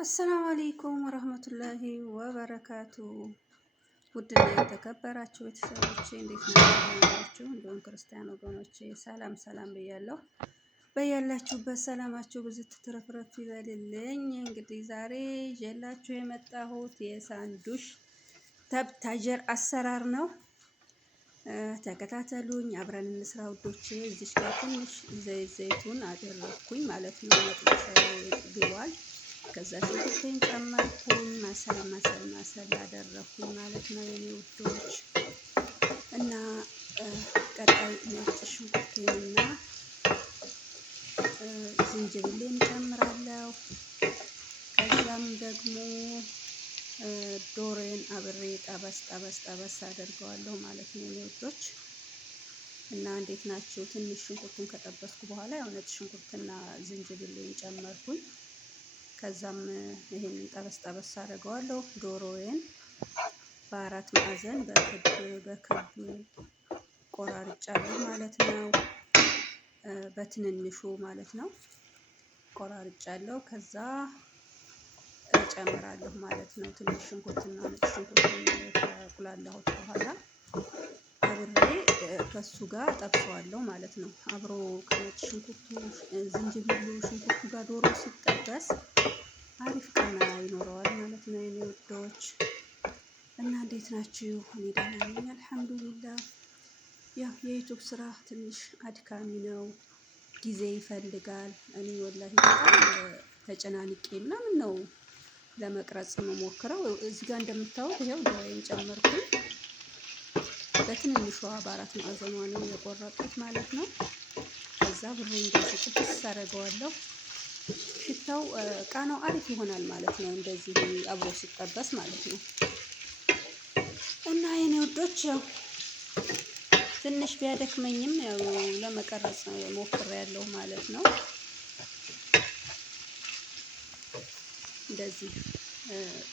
አሰላሙ አለይኩም ወረህመቱላሂ ወበረካቱ። ውድና የተከበራችሁ ቤተሰቦቼ እንዴት ናችሁ? እንዲሁም ክርስቲያን ወገኖቼ ሰላም ሰላም ብያለሁ። በያላችሁበት ሰላማችሁ ብዙ ትትረፍረፍ ይበልልኝ። እንግዲህ ዛሬ ይዤላችሁ የመጣሁት የሳንዱሽ ተብታጀር አሰራር ነው። ተከታተሉኝ፣ አብረን እንስራ ውዶቼ። እዚች ጋር ትንሽ ዘይቱን አደረኩኝ ማለት ነው። መጥበሻዬ ግሏል። ከዛ ሽንኩርቴን ጨመርኩኝ። ማሰል አደረኩኝ ማለት ነው የኔ ውዶች። እና ቀጣይ ነጭ ሽንኩርቴንና ዝንጅብሌን ጨምራለሁ። ከዛም ደግሞ ዶሮዬን አብሬ ጠበስ አደርገዋለሁ ማለት ነው የኔ ውዶች። እና እንዴት ናችሁ? ትንሽ ሽንኩርቱን ከጠበስኩ በኋላ ያው ነጭ ሽንኩርትና ዝንጅብሌን ጨመርኩኝ። ከዛም ይሄንን ጠበስ አደርገዋለሁ። ዶሮዬን በአራት ማዕዘን በክብ ቆራርጫለሁ ማለት ነው። በትንንሹ ማለት ነው ቆራርጫለሁ። ከዛ እጨምራለሁ ማለት ነው። ትንሽ ሽንኩርትና ነጭ ሽንኩርቱን ከቁላላሁት በኋላ አብሬ ከሱ ጋር ጠብሰዋለሁ ማለት ነው። አብሮ ከነጭ ሽንኩርቱ ዝንጅብሉ ሽንኩርቱ ጋር ዶሮ ሲጠበስ አሪፍ ቃና ይኖረዋል ማለት ነው የኔ ውዶች። እና እንዴት ናችሁ? እኔ ደህና ነኝ አልሐምዱሊላህ። ያው የዩቱብ ስራ ትንሽ አድካሚ ነው፣ ጊዜ ይፈልጋል። እኔ ወላሂ በጣም ተጨናንቄ ምናምን ነው ለመቅረጽ የምሞክረው። እዚህ ጋር እንደምታዩት ይኸው ዶሮዬን ጨመርኩኝ። በትንንሿ በአራት ማዕዘኗ ነው የቆረጥኩት ማለት ነው። ከዛ ብሬ እንደዚህ ጥብስ አደርገዋለሁ። ሽታው ቃናው አሪፍ ይሆናል ማለት ነው፣ እንደዚህ አብሮ ሲጠበስ ማለት ነው። እና የኔ ውዶች ያው ትንሽ ቢያደክመኝም ያው ለመቀረጽ ሞክሬያለሁ ማለት ነው። እንደዚህ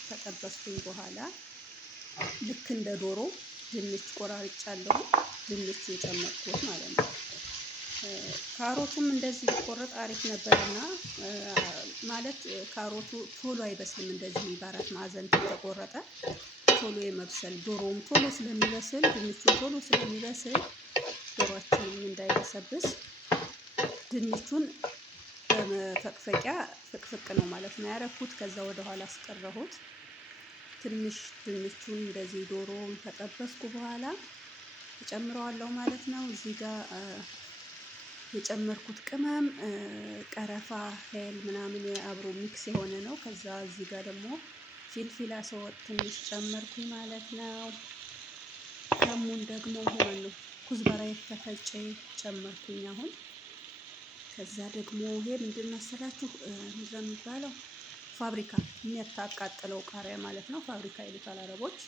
ተጠበስኩኝ በኋላ ልክ እንደ ዶሮ ድንች ቆራርጫለሁ። ድንቹን ጨመርኩት ማለት ነው። ካሮቱም እንደዚህ ቢቆረጥ አሪፍ ነበርና ማለት ካሮቱ ቶሎ አይበስልም። እንደዚህ በአራት ማዕዘን ተቆረጠ ቶሎ የመብሰል ዶሮውም ቶሎ ስለሚበስል ድንቹም ቶሎ ስለሚበስል ዶሮአችንም እንዳይበሰብስ ድንቹን በመፈቅፈቂያ ፍቅፍቅ ነው ማለት ነው ያረኩት። ከዛ ወደ ኋላ አስቀረሁት። ትንሽ ድንቹን እንደዚህ ዶሮውን ከጠበስኩ በኋላ እጨምረዋለሁ ማለት ነው። እዚህ ጋር የጨመርኩት ቅመም ቀረፋ፣ ሄል ምናምን አብሮ ሚክስ የሆነ ነው። ከዛ እዚህ ጋር ደግሞ ፊልፊላ ሰወጥ ትንሽ ጨመርኩኝ ማለት ነው። ከሙን ደግሞ ሆኖ ኩዝበራ የተፈጨ ጨመርኩኝ አሁን። ከዛ ደግሞ ይሄ ምንድን መሰላችሁ ምንድን ነው የሚባለው? ፋብሪካ የሚያታቃጥለው ቃሪያ ማለት ነው። ፋብሪካ ይሉታል አረቦች።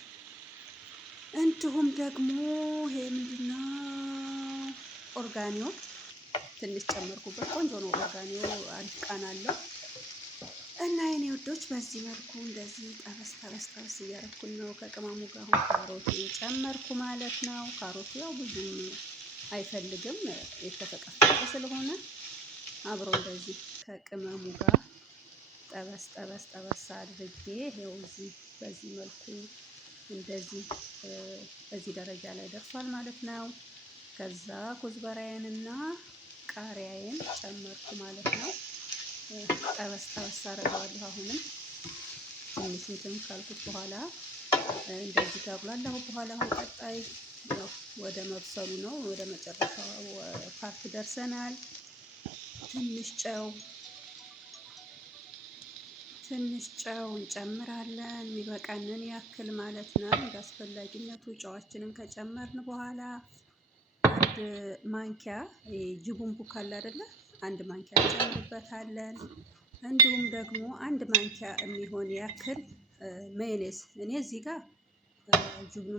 እንዲሁም ደግሞ ይሄ ምንድነው ኦርጋኒዮ ትንሽ ጨመርኩበት። ቆንጆ ነው ኦርጋኒዮ፣ አሪፍ ቃና አለው። እና የኔ ውዶች በዚህ መልኩ እንደዚህ ጠበስ እያደረኩኝ ነው ከቅመሙ ጋር። አሁን ካሮቱን ጨመርኩ ማለት ነው። ካሮቱ ያው ብዙም አይፈልግም የተፈቀፈቀ ስለሆነ አብሮ እንደዚህ ከቅመሙ ጋር ጠበስ አድርጌ ይኸው እዚህ በዚህ መልኩ እንደዚህ በዚህ ደረጃ ላይ ደርሷል ማለት ነው። ከዛ ኩዝበራዬንና ቃሪያዬን ጨመርኩ ማለት ነው። ጠበስ አደርገዋለሁ። አሁንም ትንሽ እንትን ካልኩት በኋላ እንደዚህ ካቁላላሁ በኋላ አሁን ቀጣይ ነው ወደ መብሰሉ ነው። ወደ መጨረሻው ፓርት ደርሰናል። ትንሽ ጨው እንጨምራለን፣ የሚበቃንን ያክል ማለት ነው። እንደ አስፈላጊነቱ ጨዋችንን ከጨመርን በኋላ አንድ ማንኪያ ጅቡን ቡክ አለ አይደለ? አንድ ማንኪያ እንጨምርበታለን። እንዲሁም ደግሞ አንድ ማንኪያ የሚሆን ያክል ሜዮኔዝ። እኔ እዚህ ጋር ጅቡን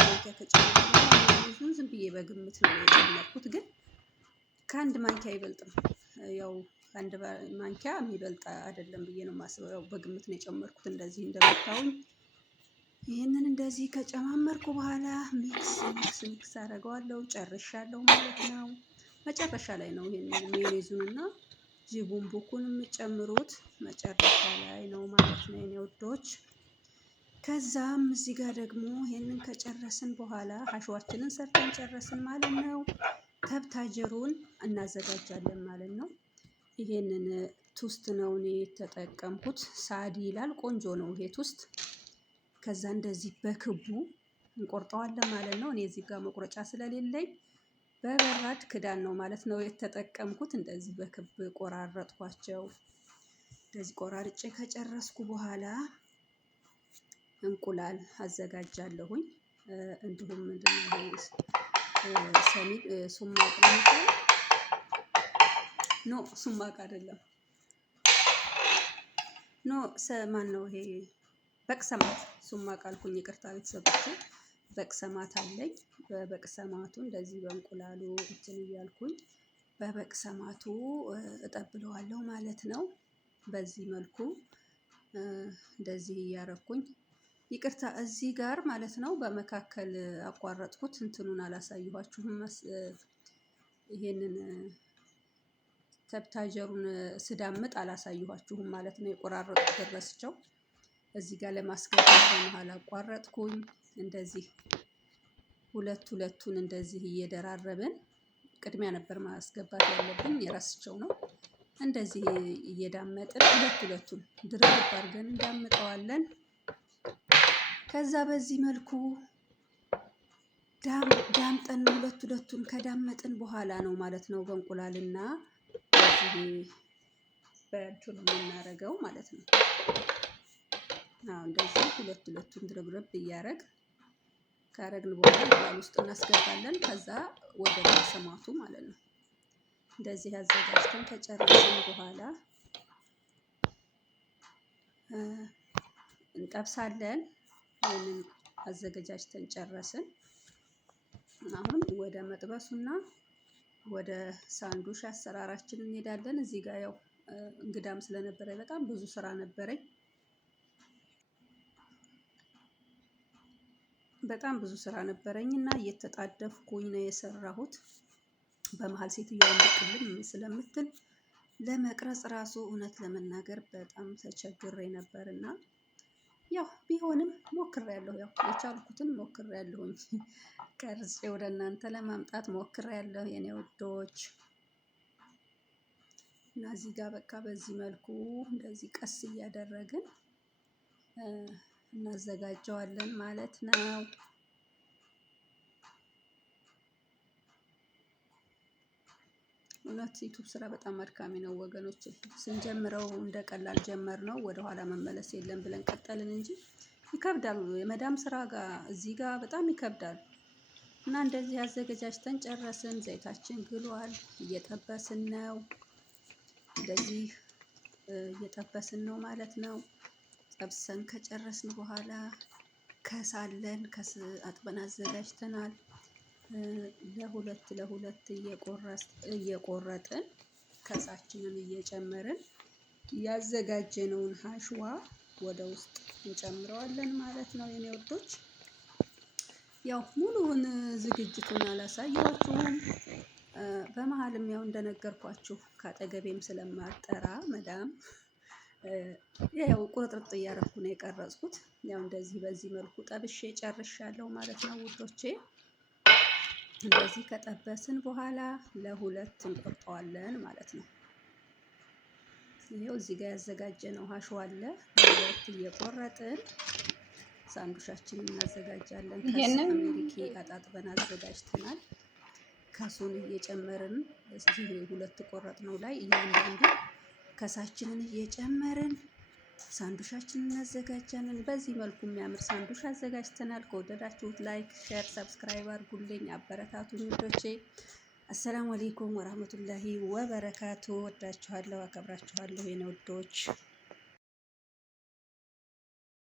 ማንኪያ ከጨመርኩ በኋላ ዝም ብዬ በግምት ነው የጨመርኩት፣ ግን ከአንድ ማንኪያ አይበልጥም። ያው አንድ ማንኪያ የሚበልጥ አይደለም ብዬ ነው የማስበው። ያው በግምት ነው የጨመርኩት። እንደዚህ እንደምታዩኝ ይህንን እንደዚህ ከጨማመርኩ በኋላ ሚክስ አደርገዋለሁ። ጨርሻለሁ ማለት ነው። መጨረሻ ላይ ነው ይሄንን ሜዮኔዙንና ጅቡን ቡኩን የምጨምሩት መጨረሻ ላይ ነው ማለት ነው የኔ ውዶች። ከዛም እዚህ ጋር ደግሞ ይሄንን ከጨረስን በኋላ ሀሽዋችንን ሰርተን ጨረስን ማለት ነው። ተብታጀሩን እናዘጋጃለን ማለት ነው። ይሄንን ቱስት ነው እኔ የተጠቀምኩት። ሳዲ ይላል፣ ቆንጆ ነው ይሄ ቱስት። ከዛ እንደዚህ በክቡ እንቆርጠዋለን ማለት ነው። እኔ እዚህ ጋር መቁረጫ ስለሌለኝ በበራድ ክዳን ነው ማለት ነው የተጠቀምኩት። እንደዚህ በክብ ቆራረጥኳቸው። እንደዚህ ቆራርጬ ከጨረስኩ በኋላ እንቁላል አዘጋጃለሁኝ። እንዲሁም ምንድነው ሰሚን ሱማቅ ነው። ኖ ሱማቅ አይደለም። ኖ ማን ነው ይሄ? በቅሰማት። ሱማቅ አልኩኝ፣ ይቅርታ ቤተሰቦቼ። በቅሰማት አለኝ። በበቅሰማቱ እንደዚህ በእንቁላሉ እንትን እያልኩኝ በበቅሰማቱ እጠብለዋለሁ ማለት ነው። በዚህ መልኩ እንደዚህ እያረኩኝ፣ ይቅርታ እዚህ ጋር ማለት ነው በመካከል አቋረጥኩት። እንትኑን አላሳየኋችሁም። ይሄንን ተብታጀሩን ስዳምጥ አላሳየኋችሁም ማለት ነው። የቆራረጡት ደረስቸው እዚህ ጋር ለማስገባት በመሃል አቋረጥኩኝ። እንደዚህ ሁለቱን እንደዚህ እየደራረብን፣ ቅድሚያ ነበር ማስገባት ያለብኝ የረስቸው ነው። እንደዚህ እየዳመጥን ሁለቱን ድርብ አድርገን እንዳምጠዋለን። ከዛ በዚህ መልኩ ዳምጠን ሁለቱን ከዳመጥን በኋላ ነው ማለት ነው በእንቁላልና በዚህ በእንትን የምናደርገው ማለት ነው። እንደዚህ ሁለቱን ድርብርብ እያደረግ ካረግን በኋላ እንቁላል ውስጥ እናስገባለን። ከዛ ወደ ማሰማቱ ማለት ነው። እንደዚህ አዘጋጅተን ከጨረስን በኋላ እንጠብሳለን። ይሄንን አዘጋጅተን ጨረስን። አሁን ወደ መጥበሱና ወደ ሳንዱሽ አሰራራችን እንሄዳለን። እዚህ ጋር ያው እንግዳም ስለነበረ በጣም ብዙ ስራ ነበረኝ። እና እየተጣደፍኩኝ ነው የሰራሁት። በመሀል ሴትዮዋን ብቅልም ስለምትል ለመቅረጽ ራሱ እውነት ለመናገር በጣም ተቸግሬ ነበርና ያው ቢሆንም ሞክሬያለሁ። ያው የቻልኩትን ሞክሬያለሁኝ። ቀርጬ ወደ እናንተ ለማምጣት ሞክሬያለሁ የኔ ውዶች። እና እዚህ ጋር በቃ በዚህ መልኩ እንደዚህ ቀስ እያደረግን እናዘጋጀዋለን ማለት ነው። እውነት ዩቱብ ስራ በጣም አድካሚ ነው ወገኖች። ስንጀምረው እንደ ቀላል ጀመር ነው፣ ወደኋላ መመለስ የለም ብለን ቀጠልን እንጂ ይከብዳል። የመዳም ስራ ጋር እዚህ ጋር በጣም ይከብዳል። እና እንደዚህ አዘገጃጅተን ጨረስን። ዘይታችን ግሏል። እየጠበስን ነው። እንደዚህ እየጠበስን ነው ማለት ነው። ጠብሰን ከጨረስን በኋላ ከሳለን አጥበን አዘጋጅተናል። ለሁለት እየቆረጥን ከሳችንን እየጨመርን ያዘጋጀነውን ሀሽዋ ወደ ውስጥ እንጨምረዋለን ማለት ነው የኔ ወዶች። ያው ሙሉውን ዝግጅቱን አላሳየኋችሁም። በመሀልም ያው እንደነገርኳችሁ ካጠገቤም ስለማጠራ መዳም ያው ቁርጥርጥ እያረኩ ነው የቀረጽኩት። ያው እንደዚህ በዚህ መልኩ ጠብሼ ጨርሻለሁ ማለት ነው ውዶቼ። እንደዚህ ከጠበስን በኋላ ለሁለት እንቆርጠዋለን ማለት ነው። ይሄው እዚህ ጋር ያዘጋጀነው ሀሽዋ አለ። ለሁለት እየቆረጥን ሳንዱሻችንን እናዘጋጃለን። ከአሜሪኬ አጣጥበን አዘጋጅተናል። ከሱን እየጨመርን እዚህ ሁለት ቆረጥነው ላይ እያንዳንዱ ከሳችንን እየጨመርን ሳንዱሻችንን እናዘጋጃለን። በዚህ መልኩ የሚያምር ሳንዱሽ አዘጋጅተናል። ከወደዳችሁት ላይክ፣ ሼር፣ ሰብስክራይብ አድርጉልኝ፣ አበረታቱኝ ውዶቼ። አሰላሙ አለይኩም ወራህመቱላሂ ወበረካቱ። ወዳችኋለሁ፣ አከብራችኋለሁ የኔ ውዶች።